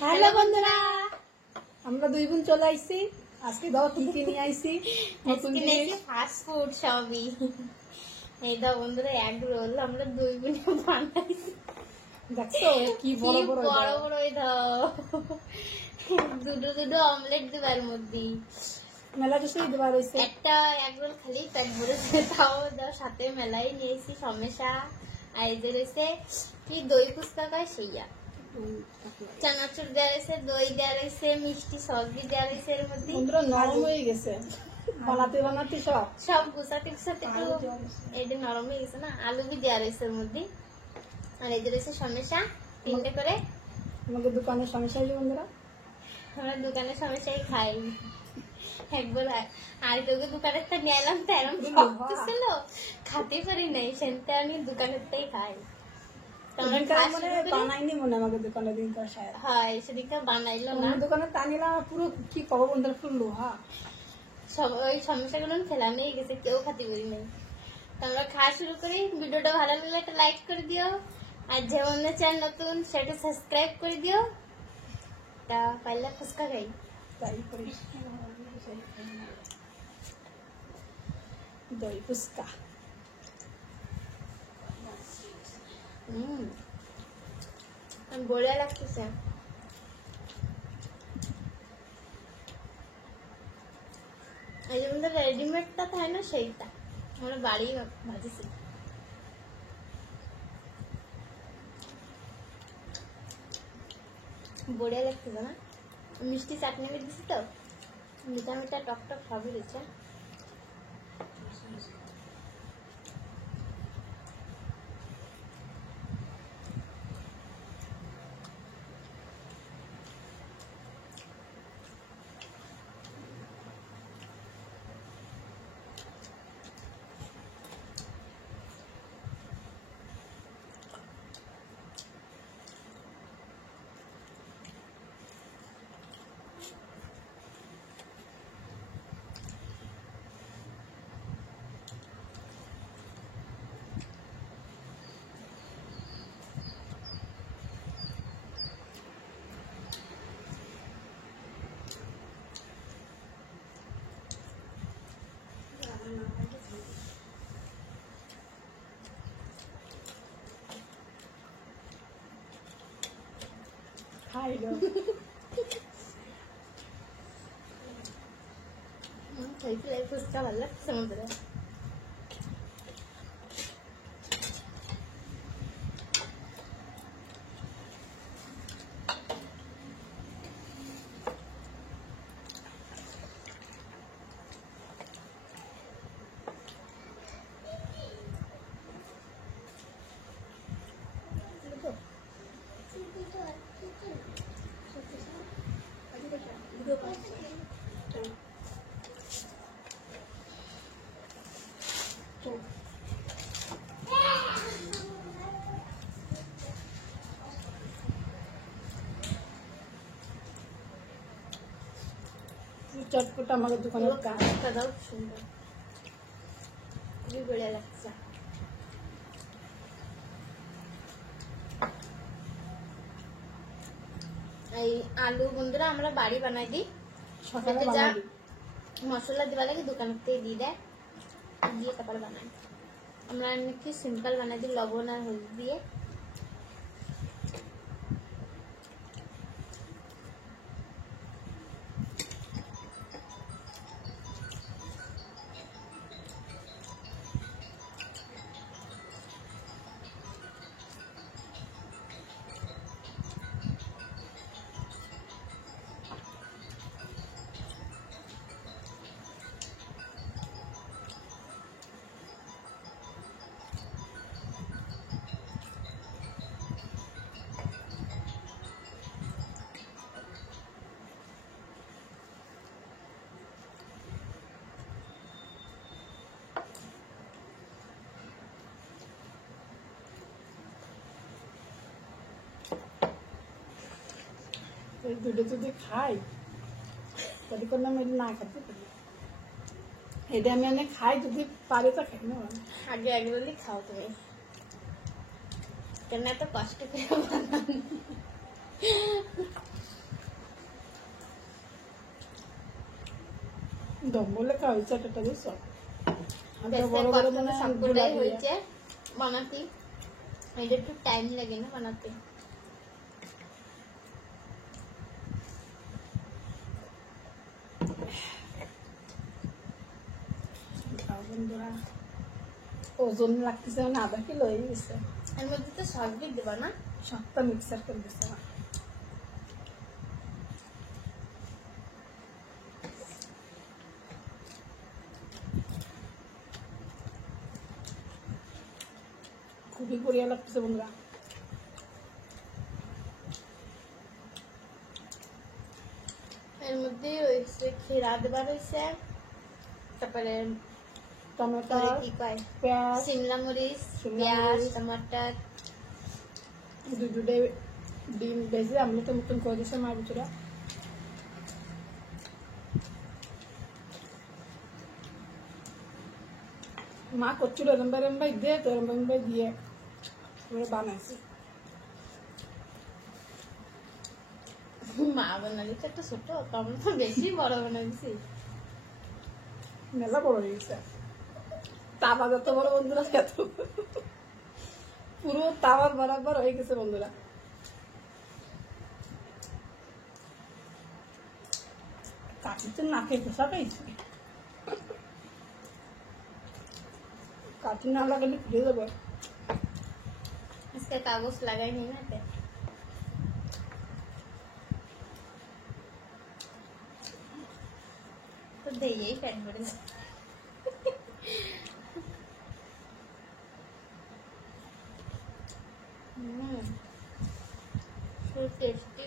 Hello বন্ধুরা, আমরা দুই বোন চলে আইছি। আজকে দাও কি কি নিয়ে আইছি, নতুন জিনিস ফাস্ট ফুড সবই। এই দাও বন্ধুরা, এগ রোল আমরা দুই বোনে বানাইছি। দেখছো কি বড় বড় বড় বড় এই দাও, দুটো দুটো অমলেট দেবার মধ্যে মেলা কিছুই দেওয়া রয়েছে। একটা এগ রোল খালি পেট ভরেছে, তাও দাও সাথে মেলাই নিয়েছি সমস্যা। আর এই যে রয়েছে কি দই ফুচকা কয় সেইয়া, চানাচুর দেওয়া রয়েছে, দই দেওয়া রয়েছে, মিষ্টি সস দিয়ে দেওয়া রয়েছে। এর মধ্যে বন্ধুরা নরম হয়ে গেছে, বানাতে বানাতে সব গুছাতে গুছাতে এটা নরম হয়ে গেছে না। আলু বি দেওয়া রয়েছে এর মধ্যে। আর এই যে রয়েছে সমস্যা তিনটে করে। আমাদের দোকানের সমস্যা হয়েছে বন্ধুরা, আমরা দোকানের সমস্যাই খাই একবার। আর তোকে দোকানের তো নিলাম তো এরকম শক্ত ছিল, খাতে পারি নাই, সেটা আমি দোকানের তাই খাই। বানাইনি মনে আমাদের দোকানে দিন হয় সেদিকটা বানাইলো না। দোকানে তা নিলাম পুরো কি করবো বন্ধুরা, ফুল লোহা। সব ওই সমস্যাগুলো ফেলানোই গেছে, কেউ খাতে পারি নাই। আমরা খাওয়া শুরু করি। ভিডিওটা ভালো লাগলে একটা লাইক করে দিও, আর যেমন চ্যানেল নতুন সেটা সাবস্ক্রাইব করে দিও। তা পাইলে ফুচকা খাই, তাই করি। দই ফুচকা বড়িয়া লাগতেছে। এই যে আমাদের রেডিমেডটা থাকে না, সেইটা আমরা বাড়ি ভাজিছি। বড়িয়া লাগতেছে না, মিষ্টি চাটনি দিচ্ছি তো, মিঠা মিঠা টক টক সবই দিচ্ছে। ফুচকা ভালো লাগছে আমাদের। চটপটা আমাদের দোকানের কাজটা দাও, সুন্দর খুবই বড়িয়া লাগছে। এই আলু বন্ধুরা আমরা বাড়ি বানাই দিই, সকালে যা মশলা দেওয়া লাগে দোকানের থেকে দিয়ে দেয়, দিয়ে তারপরে বানাই। আমরা এমনি সিম্পল বানাই দিই, লবণ আর হলুদ দিয়ে। দুটো যদি খাই তাহলে কোনো আমি না খেতে পারি। এটা আমি অনেক খাই, যদি পারে তো খাই না। আগে একগুলি খাও তুমি, কেন এত কষ্ট করে বানান। দম্বলে খাওয়াইছে একটা বুঝছো বেশি কষ্ট তো সবগুলোই হয়েছে বানাতে, এটা একটু টাইম লাগে না বানাতে। বন্ধুরা ওজন লাগতেছে মানে আধা কিলো হয়ে গেছে। এর মধ্যে তো সবজি দেবা না, সবটা মিক্সার করে দিচ্ছে না। খুবই বড়িয়া লাগতেছে বন্ধুরা। এর মধ্যে হয়েছে খিরা দেওয়া হয়েছে, তারপরে টমেটো, কি কয় পেঁয়াজ, শিমলা মরিচ, শিমলা পেঁয়াজ, মরিচ, টমাটার, দুটো ডিম ভেজে আমলেটের মতন করে দিচ্ছে মার ভিতরে। মা করছিল এরম ভাই দিয়ে তো এরম ভাই দিয়ে বানাইছে। মা বানালি তো একটা ছোট, আমরা তো বেশি বড় বানাইছি। মেলা বড় হয়ে গেছে, তাওয়া যত বড় বন্ধুরা এত পুরো তাওয়ার বরাবর হয়ে গেছে বন্ধুরা। কাঠিতে নাকে ঘষা খাইছে, কাঠি না লাগালে ফিরে যাবে। इसका कागज लगाई नहीं ना पे, तो दे यही पेट बड़े so tasty।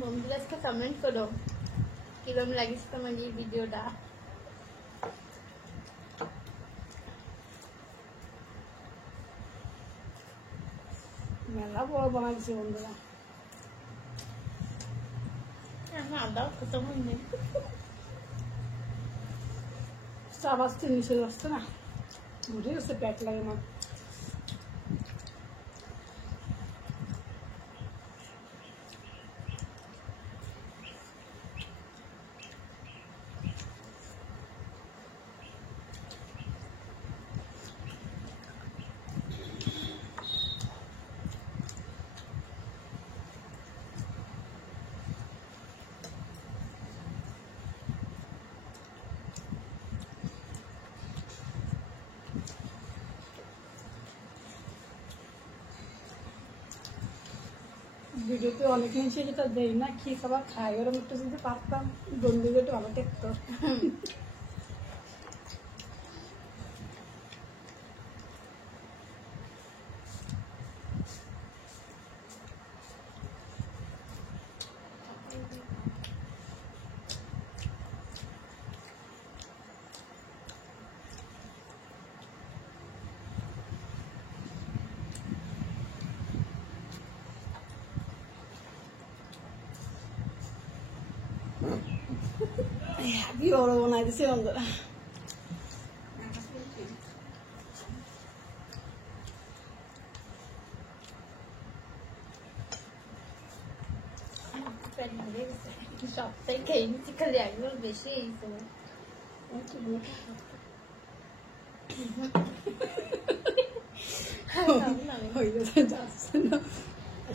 বন্ধুরা আজকে কমেন্ট করো কিরকম লাগিছে তোমার এই ভিডিওটা। মেলা বড় বানাইছে বন্ধুরা। আদাও খতম হয়নি, চাপ আসছে নিচে যাচ্ছে না, বুঝে গেছে পেট লাগে আমার। ভিডিওতে অনেক জিনিস যেটা দেই না, কি খাবার খাই, ওরকম একটু যদি পারতাম বন্ধুদের একটু ভালো দেখতো। কি বড় বানাই দিছে বন্ধুরা। পেট ভরে গেছে, সবটাই খেয়ে নিচ্ছি, খালি একবার বেশি হয়েছে।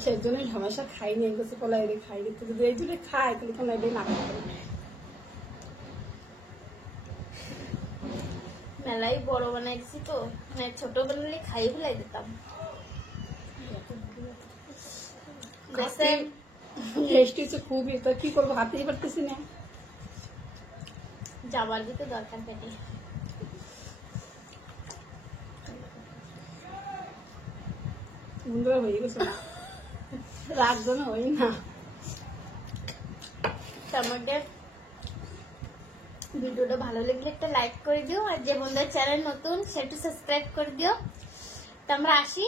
সেই জন্যই হামেশা খাই নিয়ে গেছে কলা এড়ে খাই দিতে, যদি এই জন্য খায় তাহলে কোনো এড়ে না খাই। মেলাই বড় বানাইছি তো, মানে ছোট বানালে খাই ফেলাই দিতাম। টেস্টি হচ্ছে খুবই, তো কি করবো, হাতেই পারতেছি না। যাবার দিকে দরকার পেটে। বন্ধুরা হয়ে গেছে না, রাত যেন হই না। আমাকে ভিডিওটা ভালো লাগলে একটা লাইক করে দিও, আর যে বন্ধুদের চ্যানেল নতুন সেটা সাবস্ক্রাইব করে দিও। তো আমরা আসি।